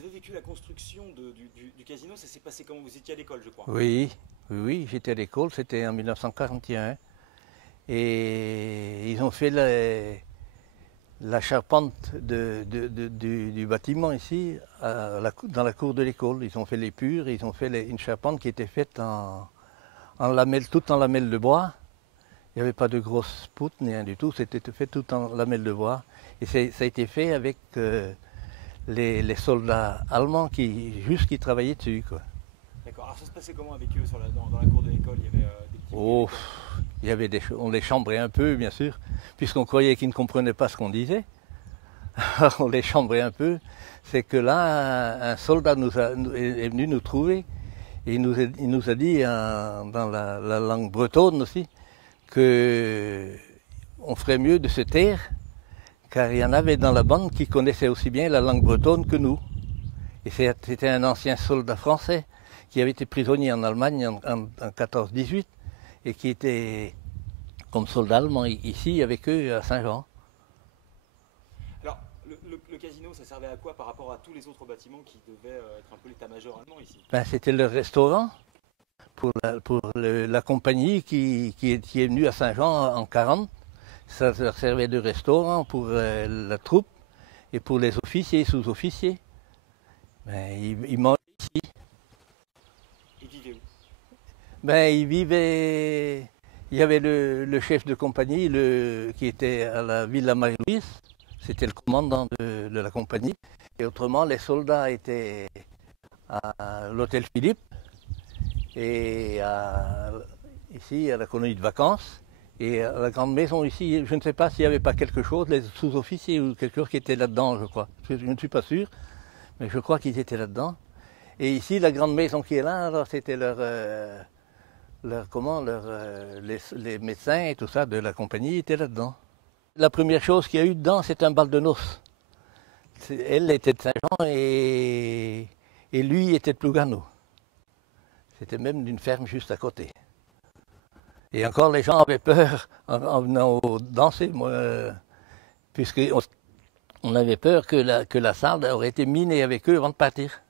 avez vécu la construction du casino, ça s'est passé comment? Vous étiez à l'école, je crois. Oui, oui, oui, j'étais à l'école, c'était en 1941. Et ils ont fait la charpente du bâtiment ici, dans la cour de l'école. Ils ont fait les purs, ils ont fait une charpente qui était faite en lamelles, tout en lamelles de bois. Il n'y avait pas de grosses poutres, ni rien du tout, c'était fait tout en lamelles de bois. Et ça a été fait avec les soldats allemands qui travaillaient dessus, quoi. D'accord. Alors ça se passait comment avec eux dans la cour de l'école? Il y avait des petits Oh, groupes il y avait on les chambrait un peu, bien sûr, puisqu'on croyait qu'ils ne comprenaient pas ce qu'on disait. Alors on les chambrait un peu. C'est que là, un soldat est venu nous trouver et il nous a dit dans la langue bretonne aussi qu'on ferait mieux de se taire, car il y en avait dans la bande qui connaissaient aussi bien la langue bretonne que nous. Et c'était un ancien soldat français qui avait été prisonnier en Allemagne en 14-18 et qui était comme soldat allemand ici avec eux à Saint-Jean. Alors, le casino, ça servait à quoi par rapport à tous les autres bâtiments qui devaient être un peu l'état-major allemand ici? Ben, c'était le restaurant pour la compagnie qui est venue à Saint-Jean en 40. Ça leur servait de restaurant pour la troupe et pour les officiers, sous-officiers. Ben, ils mangeaient ici. Ils vivaient où? Ben, ils vivaient. Il y avait le chef de compagnie qui était à la Villa Marie-Louise. C'était le commandant de la compagnie. Et autrement, les soldats étaient à l'hôtel Philippe et ici à la colonie de vacances. Et à la grande maison ici, je ne sais pas s'il n'y avait pas quelque chose, les sous-officiers ou quelque chose qui était là-dedans, je crois. Je ne suis pas sûr, mais je crois qu'ils étaient là-dedans. Et ici, la grande maison qui est là, alors c'était les médecins et tout ça de la compagnie étaient là-dedans. La première chose qu'il y a eu dedans, c'est un bal de noces. Elle était de Saint-Jean et lui était de Plougano. C'était même d'une ferme juste à côté. Et encore, les gens avaient peur en venant danser, puisqu'on avait peur que la salle aurait été minée avec eux avant de partir.